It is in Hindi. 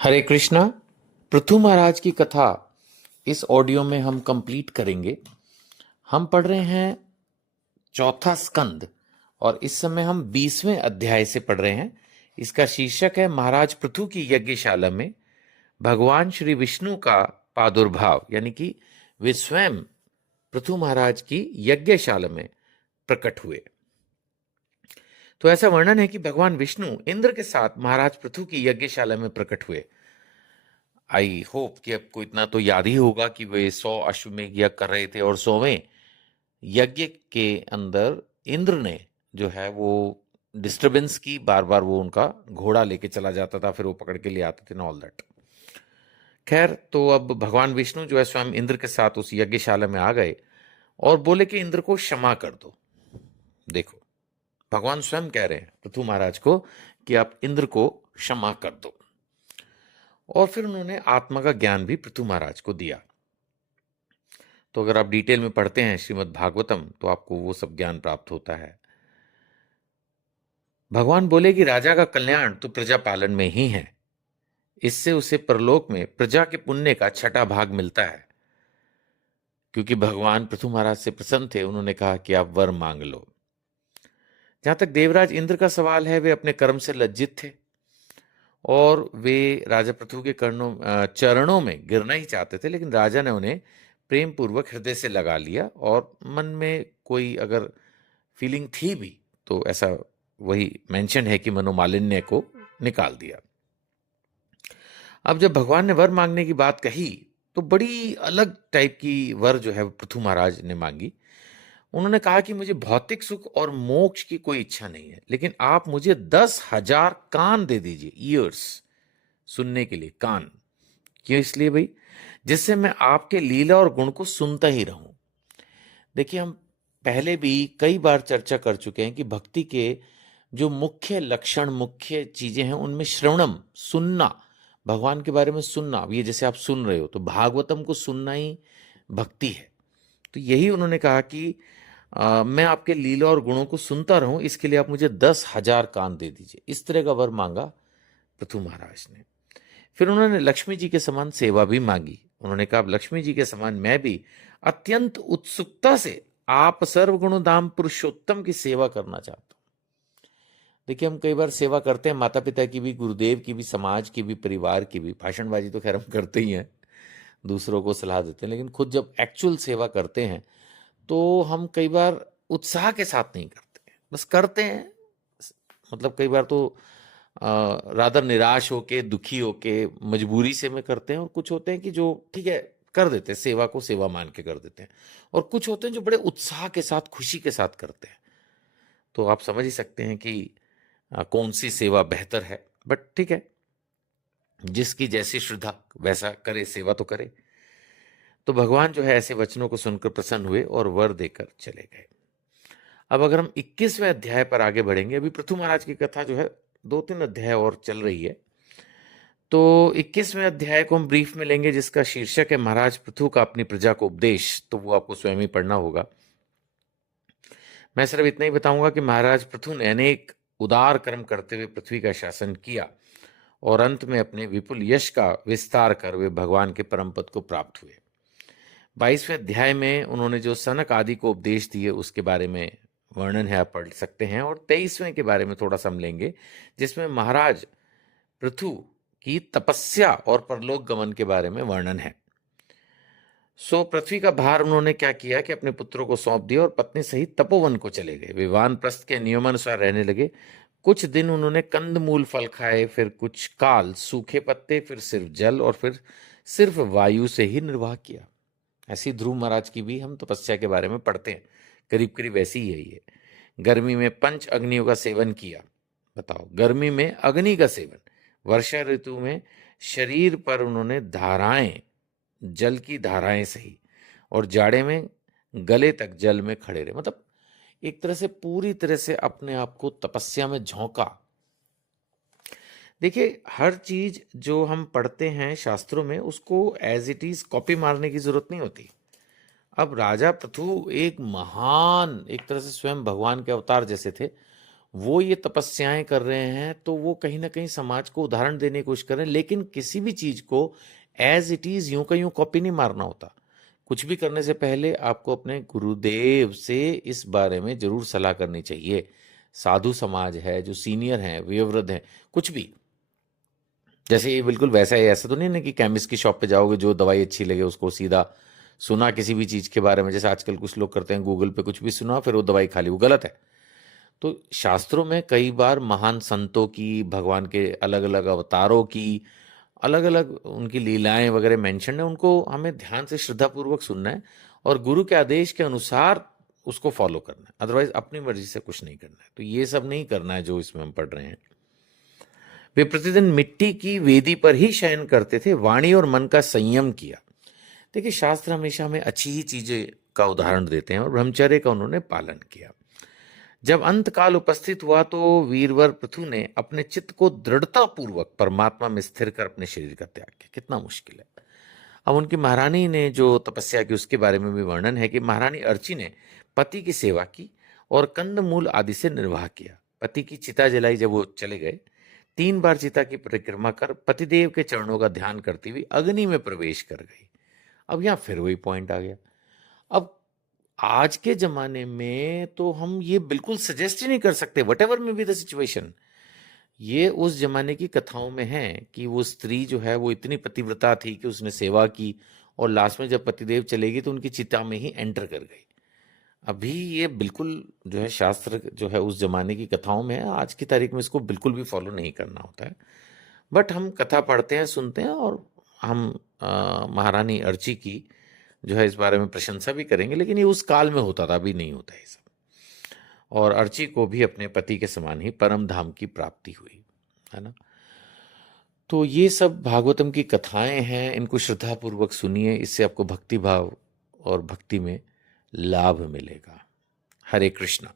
हरे कृष्णा। पृथु महाराज की कथा इस ऑडियो में हम कंप्लीट करेंगे। हम पढ़ रहे हैं चौथा स्कंद और इस समय हम 20वें अध्याय से पढ़ रहे हैं। इसका शीर्षक है महाराज पृथु की यज्ञशाला में भगवान श्री विष्णु का प्रादुर्भाव, यानी कि वे स्वयं पृथु महाराज की यज्ञशाला में प्रकट हुए। तो ऐसा वर्णन है कि भगवान विष्णु इंद्र के साथ महाराज पृथु की यज्ञशाला में प्रकट हुए। आई होप कि आपको इतना तो याद ही होगा कि वे 100 अश्वमेध यज्ञ कर रहे थे और 100वें यज्ञ के अंदर इंद्र ने जो है वो डिस्टरबेंस की, बार बार वो उनका घोड़ा लेके चला जाता था, फिर वो पकड़ के ले आते थे, ऑल दैट। खैर, तो अब भगवान विष्णु जो है स्वयं इंद्र के साथ उस यज्ञशाला में आ गए और बोले कि इंद्र को क्षमा कर दो। देखो, भगवान स्वयं कह रहे हैं पृथु महाराज को कि आप इंद्र को क्षमा कर दो। और फिर उन्होंने आत्मा का ज्ञान भी पृथु महाराज को दिया। तो अगर आप डिटेल में पढ़ते हैं श्रीमद् भागवतम तो आपको वो सब ज्ञान प्राप्त होता है। भगवान बोले कि राजा का कल्याण तो प्रजा पालन में ही है, इससे उसे परलोक में प्रजा के पुण्य का छठा भाग मिलता है। क्योंकि भगवान पृथु महाराज से प्रसन्न थे, उन्होंने कहा कि आप वर मांग लो। जहां तक देवराज इंद्र का सवाल है, वे अपने कर्म से लज्जित थे और वे राजा पृथु के चरणों में गिरना ही चाहते थे, लेकिन राजा ने उन्हें प्रेम पूर्वक हृदय से लगा लिया और मन में कोई अगर फीलिंग थी भी तो ऐसा वही मेंशन है कि मनोमालिन्य को निकाल दिया। अब जब भगवान ने वर मांगने की बात कही तो बड़ी अलग टाइप की वर जो है पृथु महाराज ने मांगी। उन्होंने कहा कि मुझे भौतिक सुख और मोक्ष की कोई इच्छा नहीं है, लेकिन आप मुझे 10,000 कान दे दीजिए, ईयर्स, सुनने के लिए कान। क्यों? इसलिए भाई जिससे मैं आपके लीला और गुण को सुनता ही रहूं। देखिए, हम पहले भी कई बार चर्चा कर चुके हैं कि भक्ति के जो मुख्य लक्षण, मुख्य चीजें हैं, उनमें श्रवणम, सुनना, भगवान के बारे में सुनना। अब ये जैसे आप सुन रहे हो तो भागवतम को सुनना ही भक्ति है। तो यही उन्होंने कहा कि मैं आपके लीला और गुणों को सुनता रहूं, इसके लिए आप मुझे 10,000 कान दे दीजिए। इस तरह का वर मांगा पृथु महाराज ने। फिर उन्होंने लक्ष्मी जी के समान सेवा भी मांगी। उन्होंने कहा, लक्ष्मी जी के समान मैं भी अत्यंत उत्सुकता से आप सर्वगुणधाम पुरुषोत्तम की सेवा करना चाहता हूं। देखिए, हम कई बार सेवा करते हैं, माता पिता की भी, गुरुदेव की भी, समाज की भी, परिवार की भी। भाषणबाजी तो खैर हम करते ही हैं, दूसरों को सलाह देते हैं, लेकिन खुद जब एक्चुअल सेवा करते हैं तो हम कई बार उत्साह के साथ नहीं करते, बस करते हैं। मतलब कई बार तो रादर निराश होके, दुखी होके, मजबूरी से में करते हैं। और कुछ होते हैं कि जो ठीक है कर देते हैं, सेवा को सेवा मान के कर देते हैं। और कुछ होते हैं जो बड़े उत्साह के साथ, खुशी के साथ करते हैं। तो आप समझ ही सकते हैं कि कौन सी सेवा बेहतर है। बट ठीक है, जिसकी जैसी श्रद्धा वैसा करे, सेवा तो करे। तो भगवान जो है ऐसे वचनों को सुनकर प्रसन्न हुए और वर देकर चले गए। अब अगर हम 21वें अध्याय पर आगे बढ़ेंगे, अभी पृथु महाराज की कथा जो है 2-3 अध्याय और चल रही है। तो 21वें अध्याय को हम ब्रीफ में लेंगे, जिसका शीर्षक है महाराज पृथु का अपनी प्रजा को उपदेश। तो वो आपको स्वयं ही पढ़ना होगा। मैं सिर्फ इतना ही बताऊंगा कि महाराज पृथु ने अनेक उदार कर्म करते हुए पृथ्वी का शासन किया और अंत में अपने विपुल यश का विस्तार कर वे भगवान के परम पद को प्राप्त हुए। 22वें अध्याय में उन्होंने जो सनक आदि को उपदेश दिए उसके बारे में वर्णन है, आप पढ़ सकते हैं। और 23वें के बारे में थोड़ा सा हम लेंगे, जिसमें महाराज पृथु की तपस्या और परलोक गमन के बारे में वर्णन है। सो पृथ्वी का भार उन्होंने क्या किया कि अपने पुत्रों को सौंप दिया और पत्नी सहित तपोवन को चले गए। वे वानप्रस्थ के नियमानुसार रहने लगे। कुछ दिन उन्होंने कंद मूल फल खाए, फिर कुछ काल सूखे पत्ते, फिर सिर्फ जल और फिर सिर्फ वायु से ही निर्वाह किया। ऐसी ध्रुव महाराज की भी हम तपस्या के बारे में पढ़ते हैं, करीब करीब वैसी ही है ये। गर्मी में 5 अग्नियों का सेवन किया। बताओ, गर्मी में अग्नि का सेवन। वर्षा ऋतु में शरीर पर उन्होंने धाराएं, जल की धाराएं सही, और जाड़े में गले तक जल में खड़े रहे। मतलब एक तरह से पूरी तरह से अपने आप को तपस्या में झोंका। देखिए, हर चीज जो हम पढ़ते हैं शास्त्रों में, उसको एज इट इज कॉपी मारने की जरूरत नहीं होती। अब राजा पृथु एक महान, एक तरह से स्वयं भगवान के अवतार जैसे थे। वो ये तपस्याएं कर रहे हैं तो वो कहीं ना कहीं समाज को उदाहरण देने की कोशिश कर रहे हैं, लेकिन किसी भी चीज को एज इट इज यूं का यूं कॉपी नहीं मारना होता। कुछ भी करने से पहले आपको अपने गुरुदेव से इस बारे में जरूर सलाह करनी चाहिए। साधु समाज है, जो सीनियर हैं, वयोवृद्ध हैं, कुछ भी, जैसे ये बिल्कुल वैसा है, ऐसा तो नहीं ना कि केमिस्ट की शॉप पे जाओगे, जो दवाई अच्छी लगे उसको सीधा सुना किसी भी चीज के बारे में, जैसे आजकल कुछ लोग करते हैं, गूगल पे कुछ भी सुना फिर वो दवाई खा ली, वो गलत है। तो शास्त्रों में कई बार महान संतों की, भगवान के अलग अलग अवतारों की, अलग अलग उनकी लीलाएं वगैरह मेंशन है, उनको हमें ध्यान से श्रद्धापूर्वक सुनना है और गुरु के आदेश के अनुसार उसको फॉलो करना है, अदरवाइज अपनी मर्जी से कुछ नहीं करना है। तो ये सब नहीं करना है जो इसमें हम पढ़ रहे हैं। वे प्रतिदिन मिट्टी की वेदी पर ही शयन करते थे, वाणी और मन का संयम किया। देखिए, शास्त्र हमेशा हमें अच्छी ही चीजें का उदाहरण देते हैं और ब्रह्मचर्य का उन्होंने पालन किया। जब अंत काल उपस्थित हुआ तो वीरवर पृथु ने अपने चित्त को दृढ़ता पूर्वक परमात्मा में स्थिर कर अपने शरीर का त्याग किया। कितना मुश्किल है। अब उनकी महारानी ने जो तपस्या की उसके बारे में भी वर्णन है कि महारानी अर्ची ने पति की सेवा की और कंदमूल आदि से निर्वाह किया। पति की चिता जलाई जब वो चले गए, 3 बार चिता की परिक्रमा कर पतिदेव के चरणों का ध्यान करती हुई अग्नि में प्रवेश कर गई। अब यहाँ फिर वही पॉइंट आ गया। अब आज के जमाने में तो हम ये बिल्कुल सजेस्ट ही नहीं कर सकते, वट एवर में बी द सिचुएशन। ये उस जमाने की कथाओं में है कि वो स्त्री जो है वो इतनी पतिव्रता थी कि उसने सेवा की और लास्ट में जब पतिदेव चलेगी तो उनकी चिता में ही एंटर कर गई। अभी ये बिल्कुल जो है शास्त्र जो है उस जमाने की कथाओं में है, आज की तारीख में इसको बिल्कुल भी फॉलो नहीं करना होता है। बट हम कथा पढ़ते हैं, सुनते हैं और हम महारानी अर्ची की जो है इस बारे में प्रशंसा भी करेंगे, लेकिन ये उस काल में होता था, अभी नहीं होता ये सब। और अर्ची को भी अपने पति के समान ही परम धाम की प्राप्ति हुई, है ना। तो ये सब भागवतम की कथाएं हैं, इनको श्रद्धापूर्वक सुनिए, इससे आपको भक्ति भाव और भक्ति में लाभ मिलेगा। हरे कृष्णा।